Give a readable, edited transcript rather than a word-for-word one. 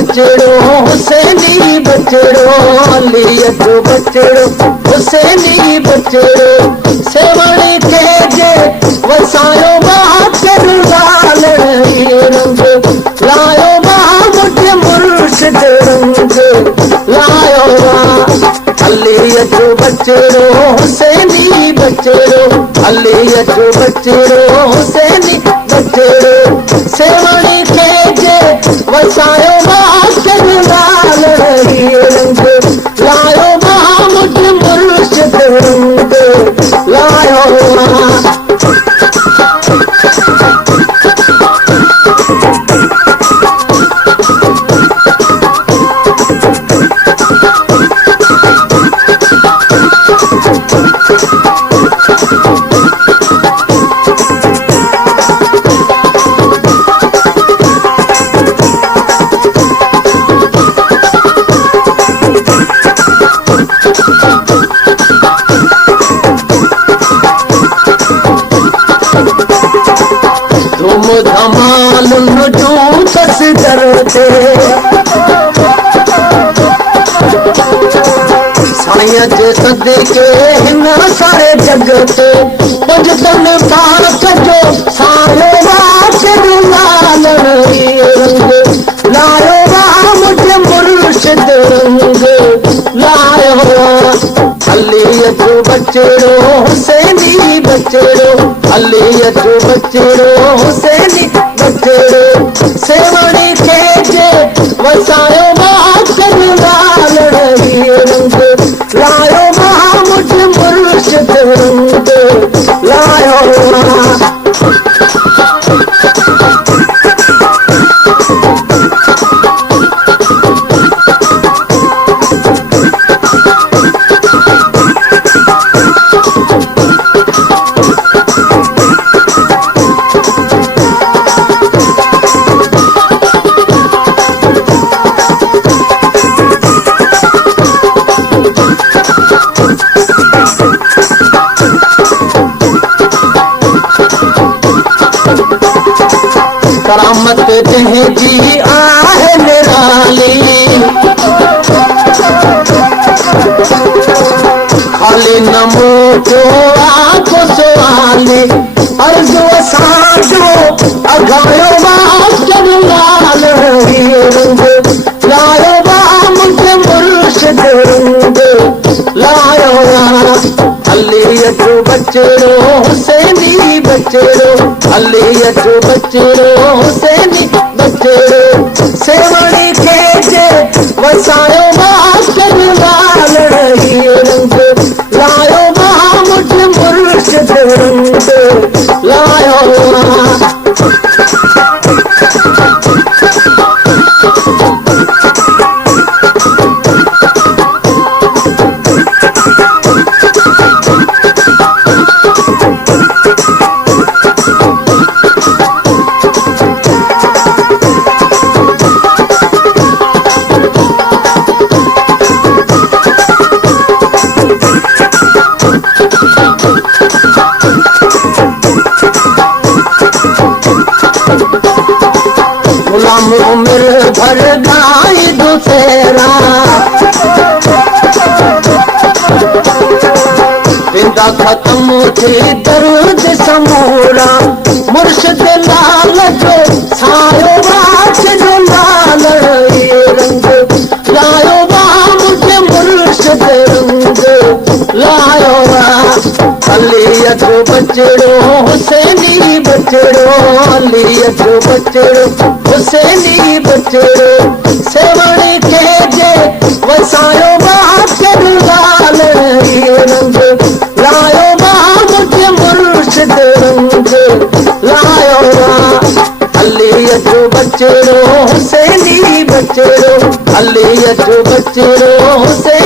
बचड़ो हुसैनी बचड़ो अली जो बचड़ो हुसैनी बचड़ो सेवणी के जे वसायो बाकर लाल रंग लायो मुझे मुर्शिद रंग लायो अली जो बचड़ो हुसैनी बचड़ो अली जो बचड़ो हुसैनी बचड़ो सेवणी के जे वसायो बाकर लाल रंग लायो मुझे मुर्शिद रंग लायो धमाल जो दस करते साईं जे सदके हिन सारे जगत पंजतन पाक जो सायो बाकर लाल रंग लायो मुझे मुर्शिद रंग लायो अली जो बचड़ो हुसैनी बचड़ो अली जो बचड़ो हुसैनी बचड़ो सेवणी के जे वसायो बाकर लाल रंग लायो मुझे मुर्शिद रंग लायो करामत जी आहे निराली खाली नमो जो आको सवाली अर्ज असांजो अघायो बाकर लाल रंग लायो मुझे मुर्शिद रंग लायो अली जो बचड़ो हुसैनी बचड़ो अली जो बचड़ो हुसैनी बचड़ो सेवणी के जे वसायो बाकर लाल रंग लायो मुझे मुर्शिद रंग लायो उम्र भर गाई दुसेरा जिंदा खत्म थी दर्द समूरा मुर्शिद लाल जो सायो बाकर लाल रंग लायो मुझे मुर्शिद रंग लायो अली जो बचड़ो हुसैनी बचड़ो अली जो बचड़ो हुसैनी बचड़ो सेवणी के जे वसायो बाकर लाल रंग लायो मुझे मुर्शिद रंग लायो अली जो बचड़ो हुसैनी बचड़ो अली जो बचड़ो हुसैनी